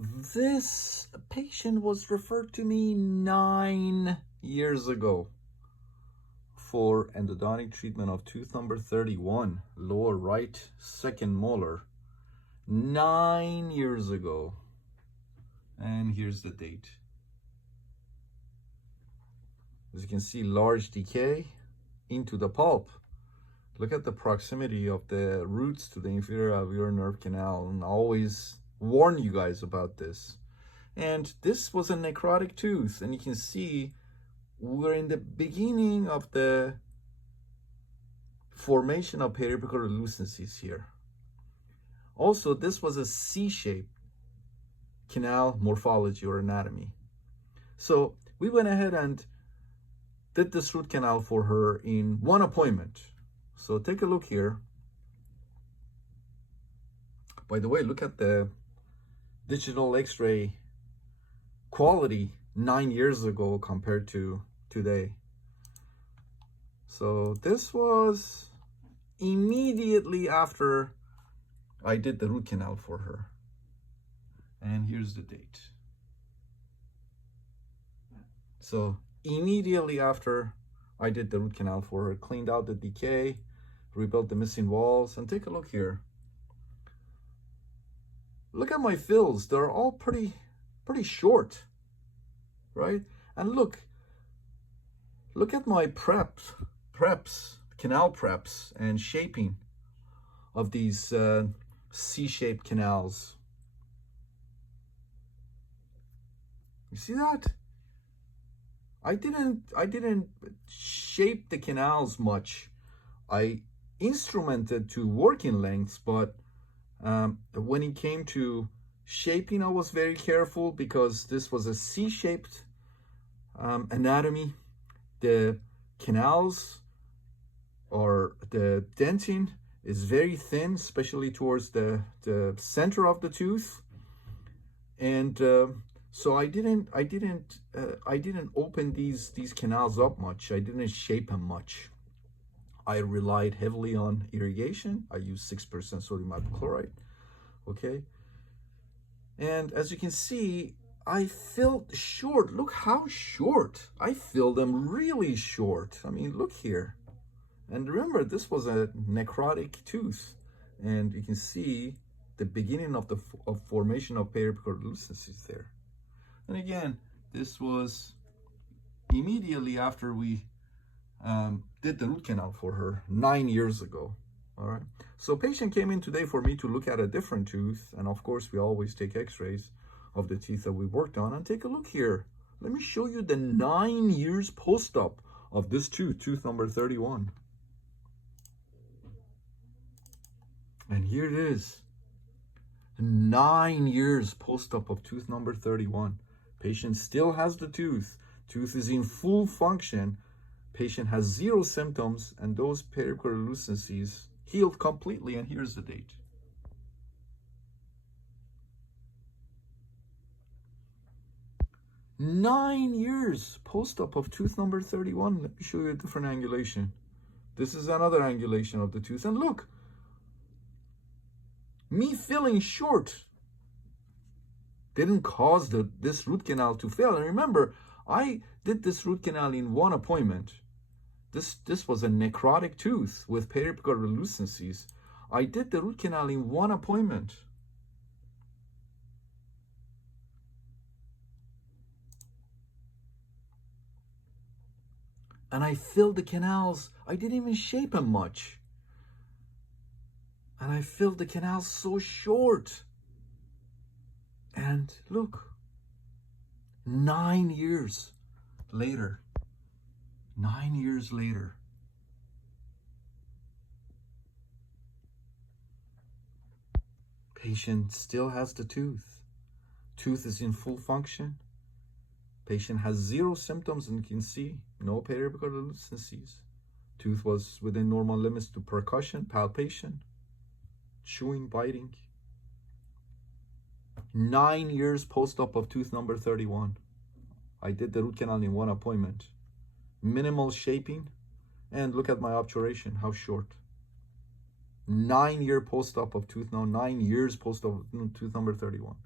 This patient was referred to me 9 years ago for endodontic treatment of tooth number 31, lower right second molar. 9 years ago. And here's the date. As you can see, large decay into the pulp. Look at the proximity of the roots to the inferior alveolar nerve canal, and I always warn you guys about this. And this was a necrotic tooth, and you can see we're in the beginning of the formation of periapical lucencies here. Also, this was a C-shaped canal morphology or anatomy. So we went ahead and did this root canal for her in one appointment. So take a look here. By the way, look at the digital x-ray quality 9 years ago compared to today. So this was immediately after I did the root canal for her. And here's the date. So immediately after I did the root canal for her, cleaned out the decay, rebuilt the missing walls, and take a look here. Look at my fills. They're all pretty short, right? And look at my preps, canal preps and shaping of these C-shaped canals. You see that? I didn't shape the canals much. I instrumented to working lengths, but when it came to shaping, I was very careful because this was a C-shaped anatomy. The canals or the dentin is very thin, especially towards the center of the tooth, and so I didn't open these canals up much. I didn't shape them much. I relied heavily on irrigation. I used 6% sodium hypochlorite. Okay. And as you can see, I filled short. Look how short. I filled them really short. I mean, look here. And remember, this was a necrotic tooth. And you can see the beginning of the formation of periapical lucencies there. And again, this was immediately after we did the root canal for her 9 years ago. All right. So patient came in today for me to look at a different tooth. And of course, we always take x-rays of the teeth that we worked on. And take a look here. Let me show you the 9 years post-op of this tooth number 31. And here it is. 9 years post-op of tooth number 31. Patient still has the tooth. Tooth is in full function. Patient has 0 symptoms, and those periapical lucencies healed completely. And here's the date. Nine years post-op of tooth number 31. Let me show you a different angulation. This is another angulation of the tooth. And look, me filling short didn't cause this root canal to fail. And remember, I did this root canal in one appointment. This was a necrotic tooth with periapical lucencies. I did the root canal in one appointment. And I filled the canals. I didn't even shape them much. And I filled the canals so short. And look, 9 years later, 9 years later, patient still has the tooth. Tooth is in full function. Patient has 0 symptoms, and you can see no periapical lucencies. Tooth was within normal limits to percussion, palpation, chewing, biting. 9 years post-op of tooth number 31. I did the root canal in one appointment. Minimal shaping, and look at my obturation, how short. 9 year post-op of tooth, now 9 years post-op of tooth number 31.